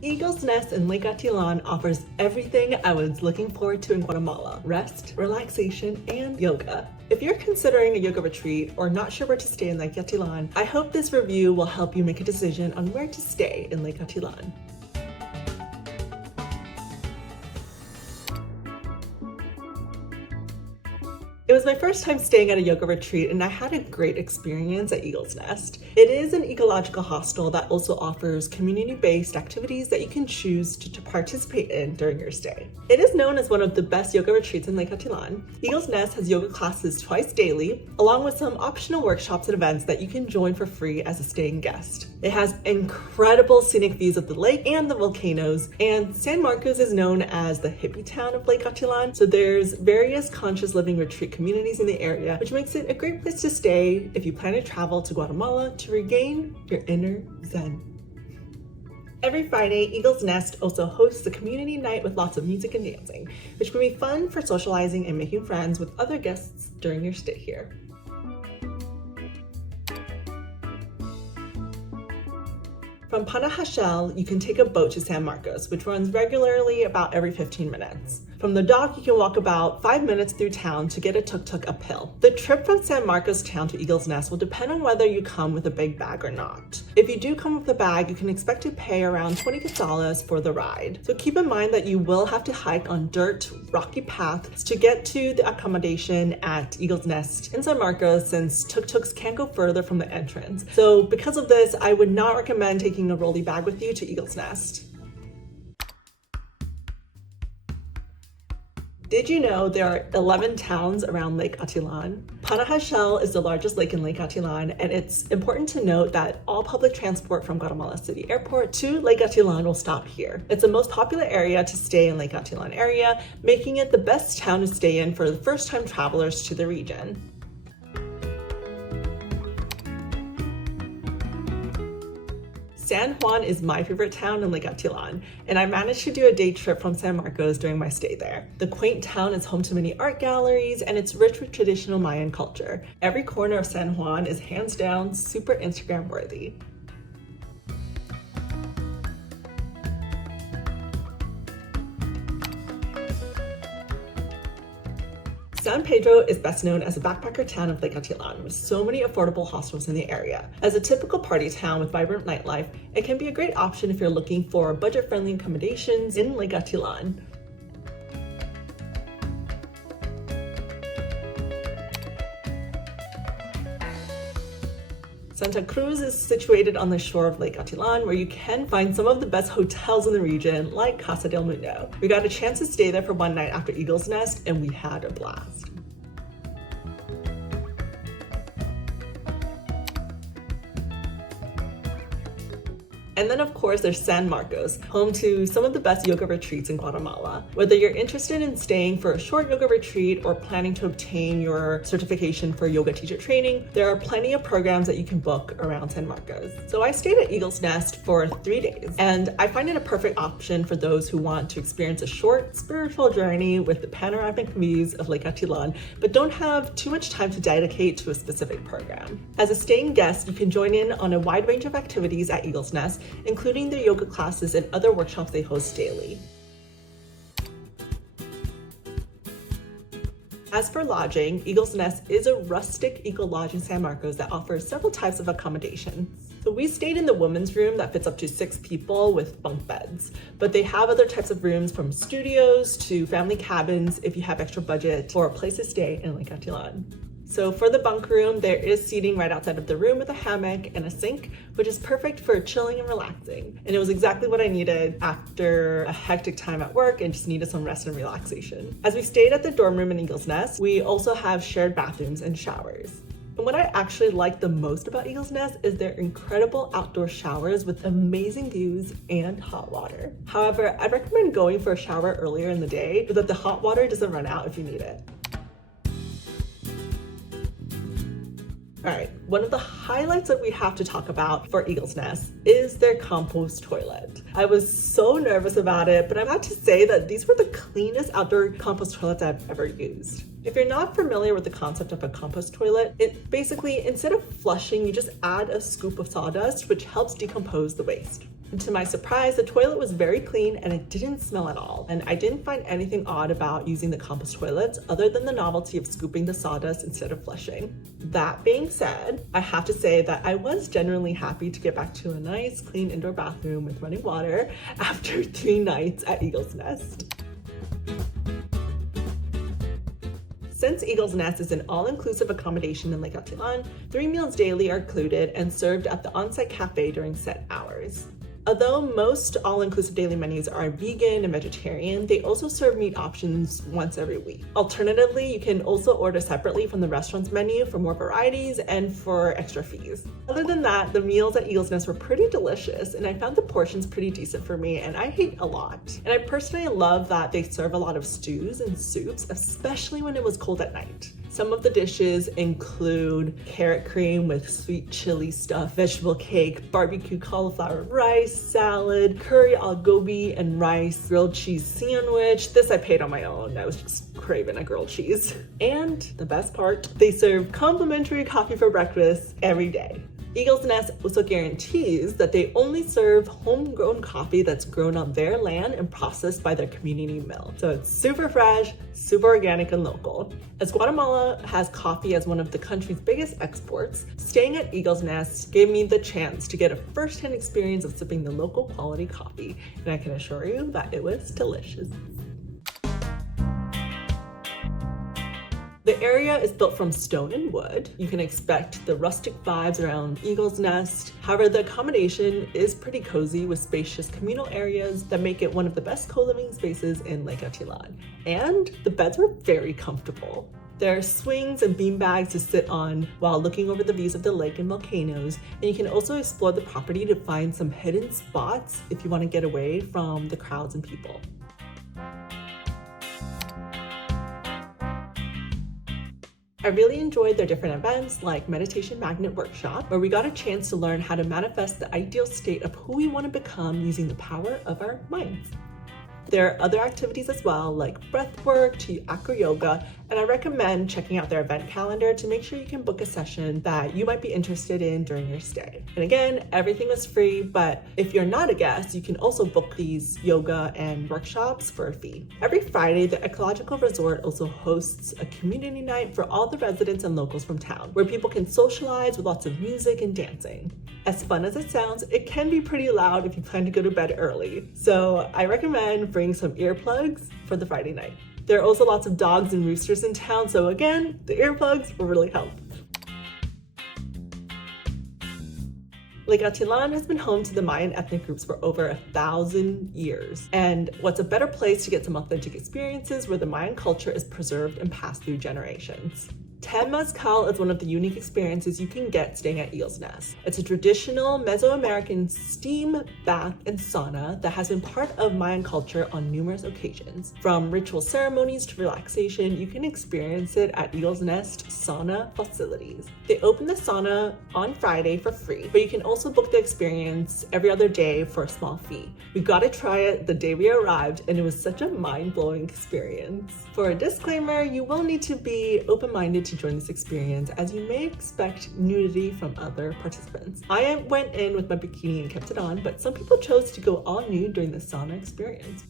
Eagles Nest in Lake Atitlan offers everything I was looking forward to in Guatemala: rest, relaxation, and yoga. If you're considering a yoga retreat or not sure where to stay in Lake Atitlan, I hope this review will help you make a decision on where to stay in Lake Atitlan. It was my first time staying at a yoga retreat and I had a great experience at Eagles Nest. It is an ecological hostel that also offers community-based activities that you can choose to participate in during your stay. It is known as one of the best yoga retreats in Lake Atitlan. Eagles Nest has yoga classes twice daily, along with some optional workshops and events that you can join for free as a staying guest. It has incredible scenic views of the lake and the volcanoes, and San Marcos is known as the hippie town of Lake Atitlan, so there's various conscious living retreat communities in the area, which makes it a great place to stay if you plan to travel to Guatemala to regain your inner zen. Every Friday, Eagles Nest also hosts a community night with lots of music and dancing, which can be fun for socializing and making friends with other guests during your stay here. From Panajachel, you can take a boat to San Marcos, which runs regularly about every 15 minutes. From the dock, you can walk about 5 minutes through town to get a tuk-tuk uphill. The trip from San Marcos town to Eagles Nest will depend on whether you come with a big bag or not. If you do come with a bag, you can expect to pay around 20 quetzales for the ride. So keep in mind that you will have to hike on dirt, rocky paths to get to the accommodation at Eagles Nest in San Marcos, since tuk-tuks can't go further from the entrance. So because of this, I would not recommend taking a rolly bag with you to Eagles Nest. Did you know there are 11 towns around Lake Atitlan? Panajachel is the largest lake in Lake Atitlan, and it's important to note that all public transport from Guatemala City Airport to Lake Atitlan will stop here. It's the most popular area to stay in Lake Atitlan area, making it the best town to stay in for the first-time travelers to the region. San Juan is my favorite town in Lake Atitlan, and I managed to do a day trip from San Marcos during my stay there. The quaint town is home to many art galleries, and it's rich with traditional Mayan culture. Every corner of San Juan is hands down super Instagram worthy. San Pedro is best known as a backpacker town of Lake Atitlan, with so many affordable hostels in the area. As a typical party town with vibrant nightlife, it can be a great option if you're looking for budget-friendly accommodations in Lake Atitlan. Santa Cruz is situated on the shore of Lake Atitlan, where you can find some of the best hotels in the region, like Casa del Mundo. We got a chance to stay there for one night after Eagles Nest, and we had a blast. And then of course there's San Marcos, home to some of the best yoga retreats in Guatemala. Whether you're interested in staying for a short yoga retreat or planning to obtain your certification for yoga teacher training, there are plenty of programs that you can book around San Marcos. So I stayed at Eagles Nest for 3 days, and I find it a perfect option for those who want to experience a short spiritual journey with the panoramic views of Lake Atitlan, but don't have too much time to dedicate to a specific program. As a staying guest, you can join in on a wide range of activities at Eagles Nest, including their yoga classes and other workshops they host daily. As for lodging, Eagles Nest is a rustic Ecolodge in San Marcos that offers several types of accommodations. So we stayed in the women's room that fits up to 6 people with bunk beds, but they have other types of rooms, from studios to family cabins if you have extra budget for a place to stay in Lake Atitlan. So for the bunk room, there is seating right outside of the room with a hammock and a sink, which is perfect for chilling and relaxing. And it was exactly what I needed after a hectic time at work and just needed some rest and relaxation. As we stayed at the dorm room in Eagles Nest, we also have shared bathrooms and showers. And what I actually like the most about Eagles Nest is their incredible outdoor showers with amazing views and hot water. However, I'd recommend going for a shower earlier in the day so that the hot water doesn't run out if you need it. All right, one of the highlights that we have to talk about for Eagles Nest is their compost toilet. I was so nervous about it, but I'm glad to say that these were the cleanest outdoor compost toilets I've ever used. If you're not familiar with the concept of a compost toilet, it basically, instead of flushing, you just add a scoop of sawdust, which helps decompose the waste. And to my surprise, the toilet was very clean and it didn't smell at all. And I didn't find anything odd about using the compost toilets other than the novelty of scooping the sawdust instead of flushing. That being said, I have to say that I was genuinely happy to get back to a nice, clean indoor bathroom with running water after 3 nights at Eagles Nest. Since Eagles Nest is an all-inclusive accommodation in Lake Atitlan, 3 meals daily are included and served at the on-site cafe during set hours. Although most all-inclusive daily menus are vegan and vegetarian, they also serve meat options once every week. Alternatively, you can also order separately from the restaurant's menu for more varieties and for extra fees. Other than that, the meals at Eagles Nest were pretty delicious, and I found the portions pretty decent for me, and I ate a lot. And I personally love that they serve a lot of stews and soups, especially when it was cold at night. Some of the dishes include carrot cream with sweet chili stuffed vegetable cake, barbecue cauliflower rice, salad, curry al gobi and rice, grilled cheese sandwich. This I paid on my own. I was just craving a grilled cheese. And the best part, they serve complimentary coffee for breakfast every day. Eagles Nest also guarantees that they only serve homegrown coffee that's grown on their land and processed by their community mill. So it's super fresh, super organic, and local. As Guatemala has coffee as one of the country's biggest exports, staying at Eagles Nest gave me the chance to get a first-hand experience of sipping the local quality coffee, and I can assure you that it was delicious. The area is built from stone and wood. You can expect the rustic vibes around Eagles Nest. However, the accommodation is pretty cozy with spacious communal areas that make it one of the best co-living spaces in Lake Atitlan. And the beds were very comfortable. There are swings and beanbags to sit on while looking over the views of the lake and volcanoes, and you can also explore the property to find some hidden spots if you want to get away from the crowds and people. I really enjoyed their different events like Meditation Magnet Workshop, where we got a chance to learn how to manifest the ideal state of who we want to become using the power of our minds. There are other activities as well, like breath work to acro yoga, and I recommend checking out their event calendar to make sure you can book a session that you might be interested in during your stay. And again, everything is free, but if you're not a guest, you can also book these yoga and workshops for a fee. Every Friday, the Ecological Resort also hosts a community night for all the residents and locals from town, where people can socialize with lots of music and dancing. As fun as it sounds, it can be pretty loud if you plan to go to bed early. So I recommend bring some earplugs for the Friday night. There are also lots of dogs and roosters in town, so again, the earplugs will really help. Lake Atitlan has been home to the Mayan ethnic groups for over 1,000 years. And what's a better place to get some authentic experiences where the Mayan culture is preserved and passed through generations. Temazcal is one of the unique experiences you can get staying at Eagles Nest. It's a traditional Mesoamerican steam bath and sauna that has been part of Mayan culture on numerous occasions. From ritual ceremonies to relaxation, you can experience it at Eagles Nest Sauna Facilities. They open the sauna on Friday for free, but you can also book the experience every other day for a small fee. We got to try it the day we arrived, and it was such a mind-blowing experience. For a disclaimer, you will need to be open-minded to join this experience, as you may expect nudity from other participants. I went in with my bikini and kept it on, but some people chose to go all nude during the sauna experience.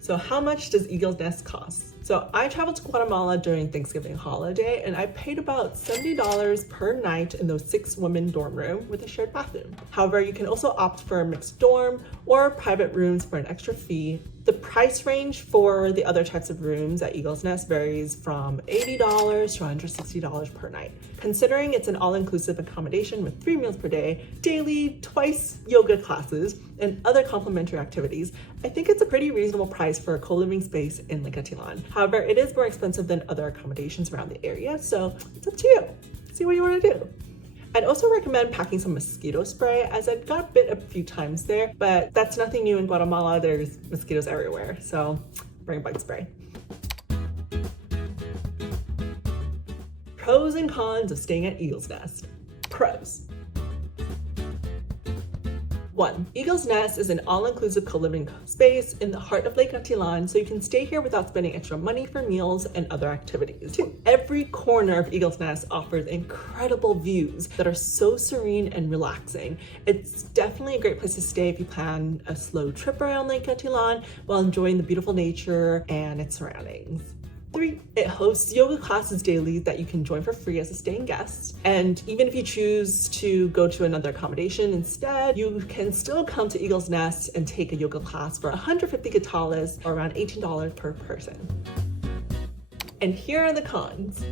So how much does Eagles Nest cost? So I traveled to Guatemala during Thanksgiving holiday, and I paid about $70 per night in those 6-woman dorm room with a shared bathroom. However, you can also opt for a mixed dorm or private rooms for an extra fee. The price range for the other types of rooms at Eagles Nest varies from $80 to $160 per night. Considering it's an all-inclusive accommodation with 3 meals per day, daily, twice yoga classes, and other complimentary activities, I think it's a pretty reasonable price for a co-living space in Lake Atitlan. However, it is more expensive than other accommodations around the area, so it's up to you. See what you want to do. I'd also recommend packing some mosquito spray, as I got bit a few times there, but that's nothing new in Guatemala. There's mosquitoes everywhere, so bring bug spray. Pros and cons of staying at Eagles Nest. Pros. 1. Eagles Nest is an all-inclusive co-living space in the heart of Lake Atitlan, so you can stay here without spending extra money for meals and other activities. 2. Every corner of Eagles Nest offers incredible views that are so serene and relaxing. It's definitely a great place to stay if you plan a slow trip around Lake Atitlan while enjoying the beautiful nature and its surroundings. 3. It hosts yoga classes daily that you can join for free as a staying guest. And even if you choose to go to another accommodation instead, you can still come to Eagles Nest and take a yoga class for 150 quetzales, or around $18 per person. And here are the cons.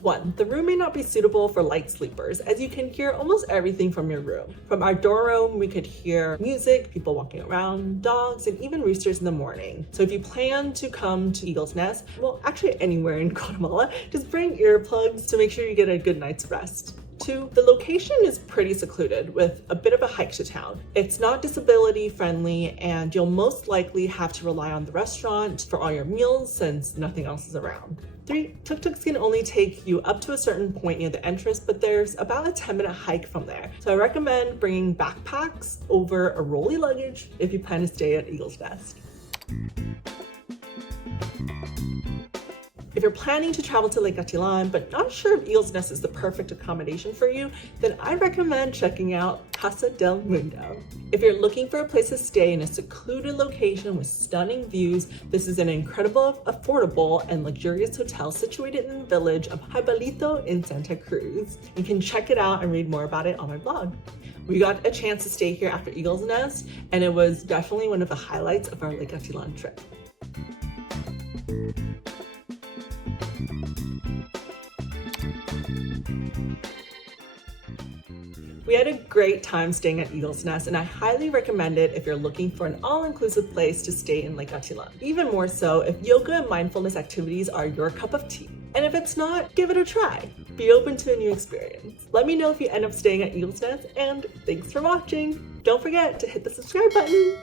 1. The room may not be suitable for light sleepers, as you can hear almost everything from your room. From our dorm room, we could hear music, people walking around, dogs, and even roosters in the morning. So if you plan to come to Eagles Nest, well, actually anywhere in Guatemala, just bring earplugs to make sure you get a good night's rest. 2. The location is pretty secluded with a bit of a hike to town. It's not disability friendly, and you'll most likely have to rely on the restaurant for all your meals since nothing else is around. 3. Tuk-tuks can only take you up to a certain point near the entrance, but there's about a 10-minute hike from there. So I recommend bringing backpacks over a rolly luggage if you plan to stay at Eagles Nest. If you're planning to travel to Lake Atitlan but not sure if Eagles Nest is the perfect accommodation for you, then I recommend checking out Casa del Mundo. If you're looking for a place to stay in a secluded location with stunning views, this is an incredible, affordable, and luxurious hotel situated in the village of Hibalito in Santa Cruz. You can check it out and read more about it on my blog. We got a chance to stay here after Eagles Nest, and it was definitely one of the highlights of our Lake Atitlan trip. We had a great time staying at Eagles Nest, and I highly recommend it if you're looking for an all-inclusive place to stay in Lake Atitlan. Even more so if yoga and mindfulness activities are your cup of tea. And if it's not, give it a try. Be open to a new experience. Let me know if you end up staying at Eagles Nest, and thanks for watching. Don't forget to hit the subscribe button.